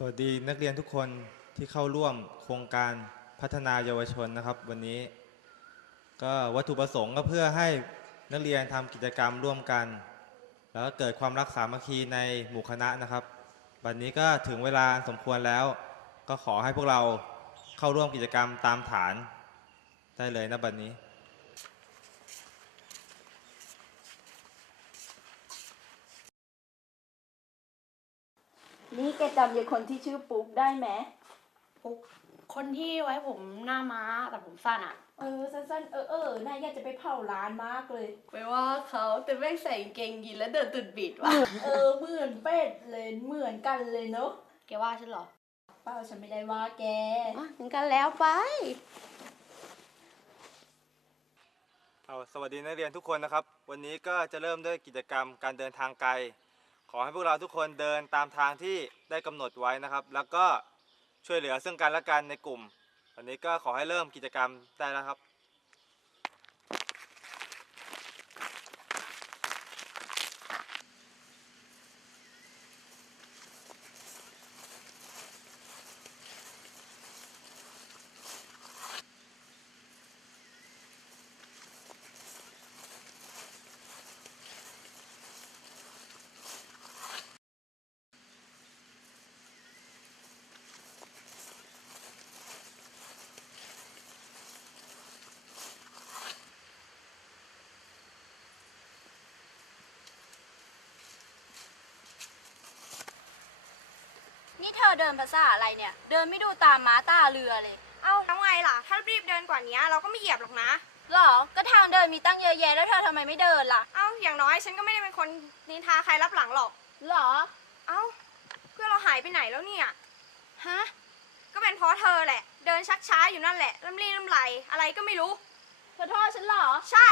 สวัสดีนักเรียนทุกคนที่เข้าร่วมโครงการพัฒนาเยาวชนนะครับ วันนี้ ก็วัตถุประสงค์ก็เพื่อให้นักเรียนทำกิจกรรมร่วมกัน แล้วก็เกิดความรักสามัคคีในหมู่คณะนะครับวันนี้ก็ถึงเวลาสมควรแล้ว ก็ขอให้พวกเราเข้าร่วมกิจกรรมตามฐานได้เลยนะบัดนนี้ นี่แกจำยายคนที่ชื่อปุ๊กได้ไหมปุ๊กคนที่ไว้ผมหน้าม้าแต่ผมสั้นอะเออสั้นๆเออเออน่าอยากจะไปเผาร้านมากเลยไปว่าเขาแต่แม่งใส่กางเกงยีนแล้วเดินตุดบิดว่ะเออเหมือนเป็ดเลยเหมือนกันเลยเนาะแกว่าฉันเหรอเปล่าฉันไม่ได้ว่าแกอะเหมือนกันแล้วไปเอาสวัสดีนักเรียนทุกคนนะครับ วันนี้ก็จะเริ่มด้วยกิจกรรมการเดินทางไกล ขอให้พวกเราทุกคนเดินตามทางที่ได้กำหนดไว้นะครับ แล้วก็ช่วยเหลือซึ่งกันและกันในกลุ่มวันนี้ก็ขอให้เริ่มกิจกรรมได้แล้วครับ นี่เธอเดินภาษาอะไรเนี่ย เดินไม่ดูตามม้าตาเรือเลย เอาทำไงล่ะ ถ้ารีบเดินกว่านี้เราก็ไม่เหยียบหรอกนะ หรอ ก็ทางเดินมีตั้งเยอะแยะแล้วเธอทำไมไม่เดินล่ะ เอาอย่างน้อยฉันก็ไม่ได้เป็นคนนินทาใครรับหลังหรอก หรอ เอาเพื่อนเราหายไปไหนแล้วเนี่ย ฮะ ก็เป็นเพราะเธอแหละ เดินชักช้าอยู่นั่นแหละลำลี่ลำไรอะไรก็ไม่รู้ เธอโทษฉันเหรอ ใช่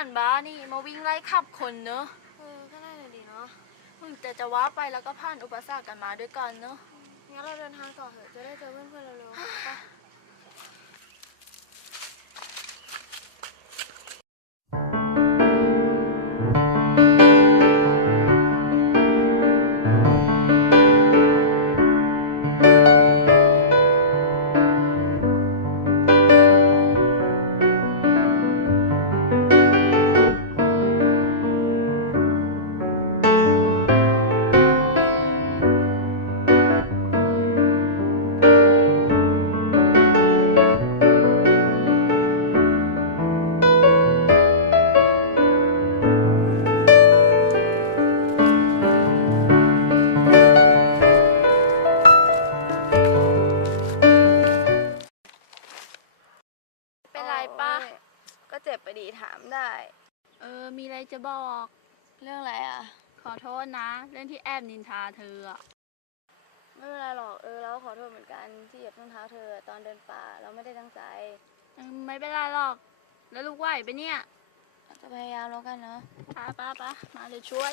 านบ้านี่มาวิ่งไล่ขับคนเนอะเออก็น่าจะดีเนาะมึงแต่จะว่าไปแล้วก็ผ่านอุปสรรคกันมาด้วยกันเนอะงั้นเราเดินทางต่อเถอะจะได้เจอเพื่อนๆเร็วๆไป บอก เรื่องอะไรอะ ขอโทษนะ เรื่องที่แอบนินทาเธออะไม่เป็นไรหรอก เออเราขอโทษเหมือนกันที่เหยียบส้นเท้าเธอตอนเดินป่าเราไม่ได้ตั้งใจเออไม่เป็นไรหรอก แล้วลูกไหวไปะเนี่ย จะพยายามแล้วกันเนาะ ป้าป้าป้ามาเดี๋ยวช่วย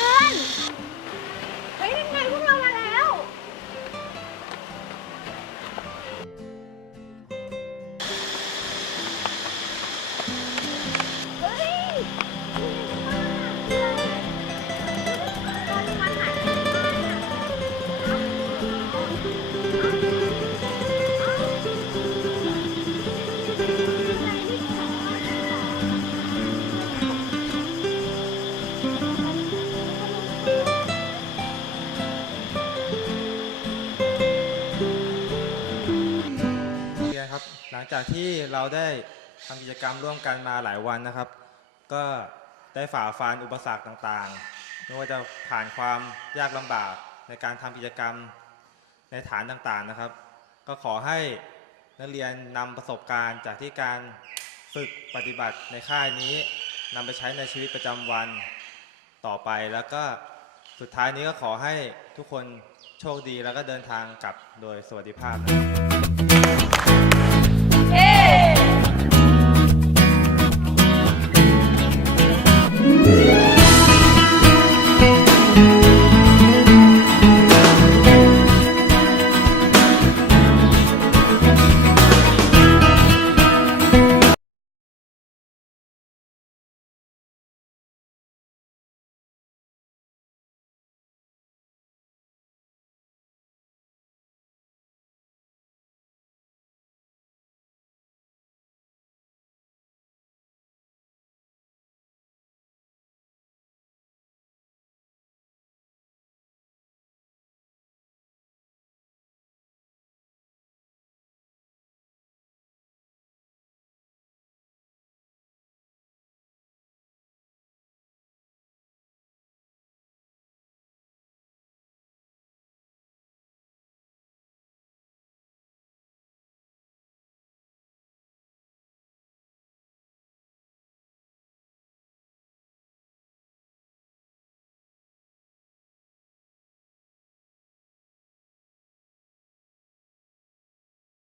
จากที่เราได้ทำกิจกรรมร่วมกันมาหลายวันนะครับ ก็ได้ฝ่าฟันอุปสรรคต่างๆ ไม่ว่าจะผ่านความยากลำบากในการทำกิจกรรมในฐานต่างๆนะครับ ก็ขอให้นักเรียนนำประสบการณ์ จากที่การฝึกปฏิบัติในค่ายนี้นำไปใช้ในชีวิตประจำวันต่อไปแล้วก็สุดท้ายนี้ก็ขอให้ทุกคนโชคดีแล้วก็เดินทางกลับโดยสวัสดิภาพนะ ครับเย้